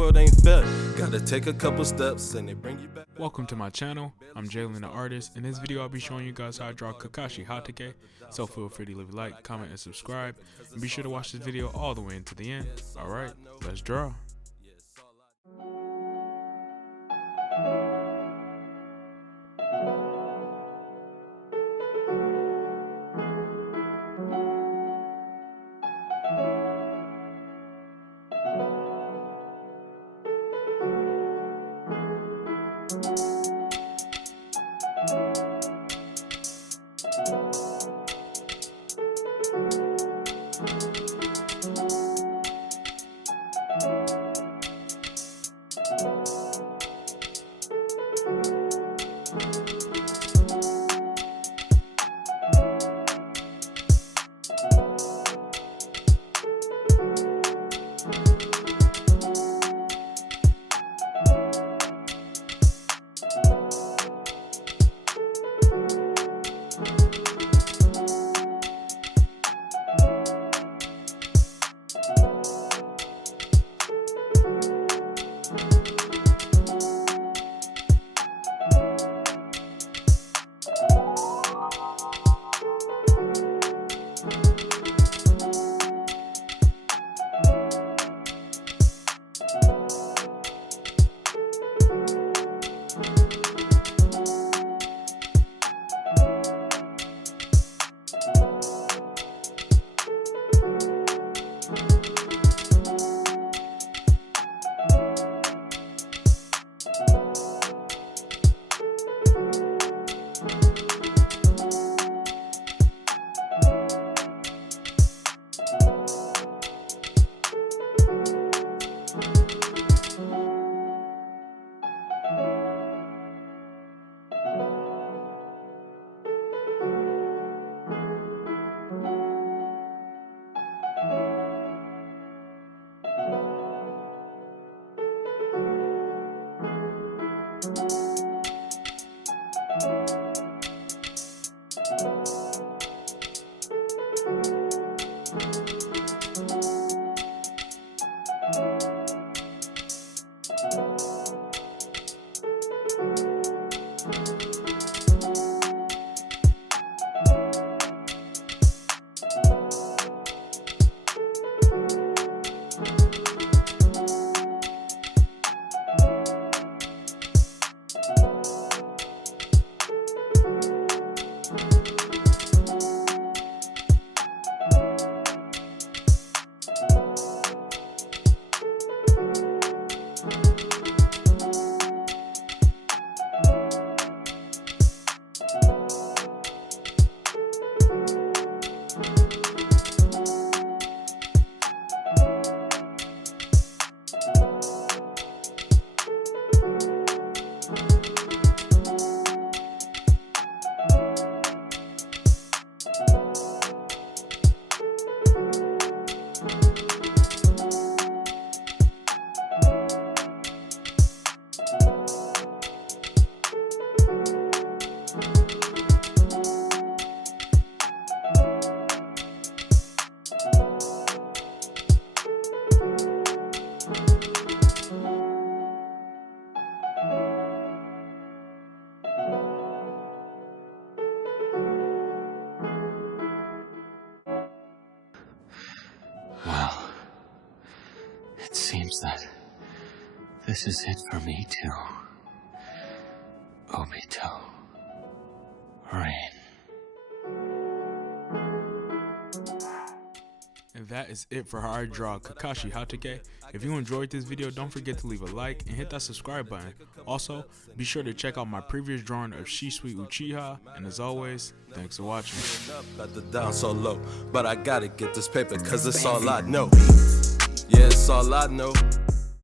world ain't fair. Gotta take a couple steps and they bring you back. Welcome to my channel. I'm Jalen the artist. In this video I'll be showing you guys how I draw Kakashi Hatake. So feel free to leave a like, comment, and subscribe. And be sure to watch this video all the way into the end. Alright, let's draw. Well, it seems that this is it for me too. Obito. Rain. And that is it for how I draw Kakashi Hatake. If you enjoyed this video, don't forget to leave a like and hit that subscribe button. Also, be sure to check out my previous drawing of Shisui Uchiha. And as always, thanks for watching. At the down so low, but I gotta get this paper cause it's all I know. Yeah, it's all I know.